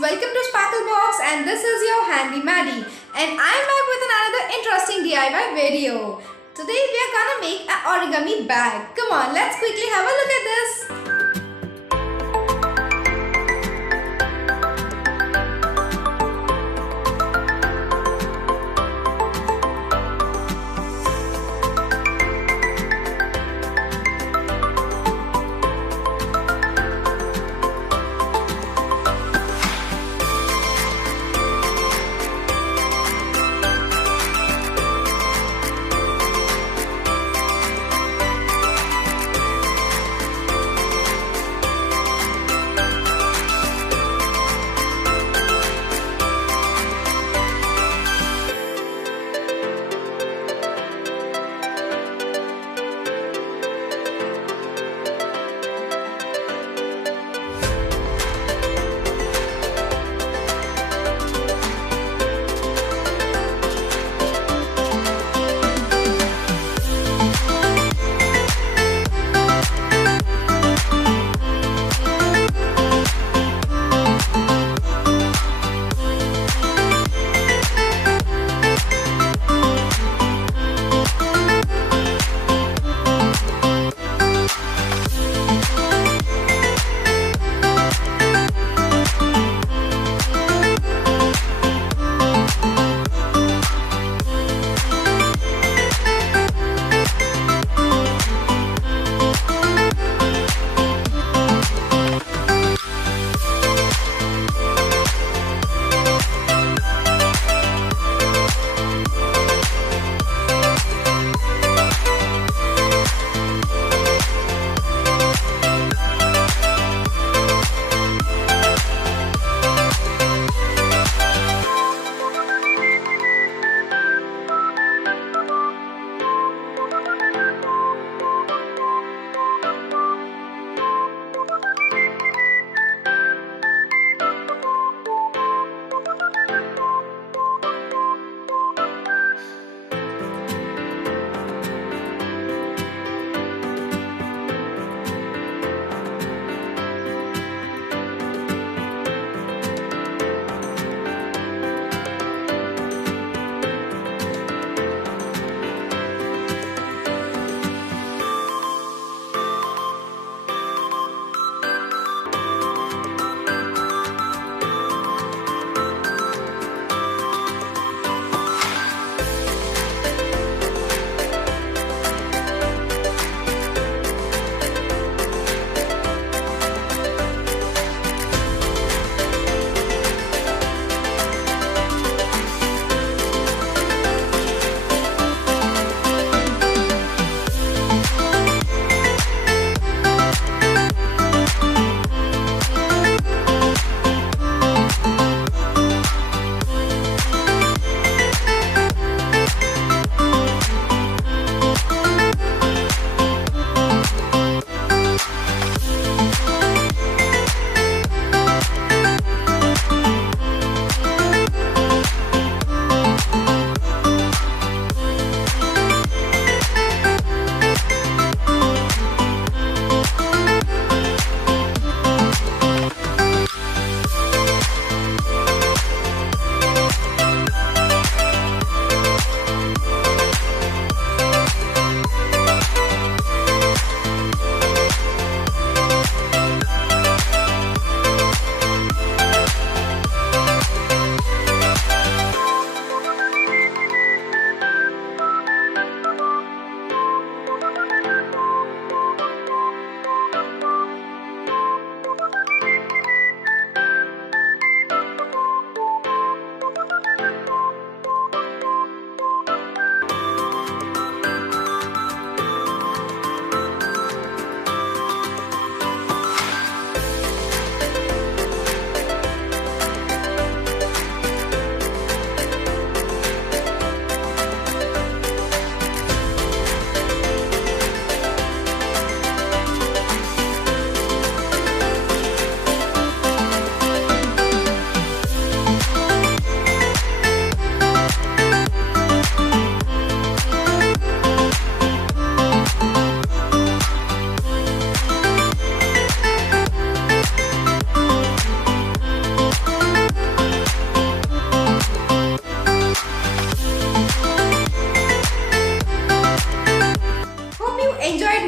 welcome to SparkleBox and this is your handy Maddie and I'm back with another interesting DIY video. Today we are gonna make an origami bag. Come on, let's quickly have a look at this.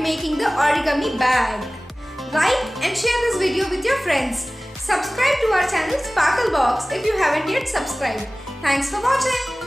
making the origami bag. Like and share this video with your friends. Subscribe to our channel SparkleBox if you haven't yet subscribed. Thanks for watching.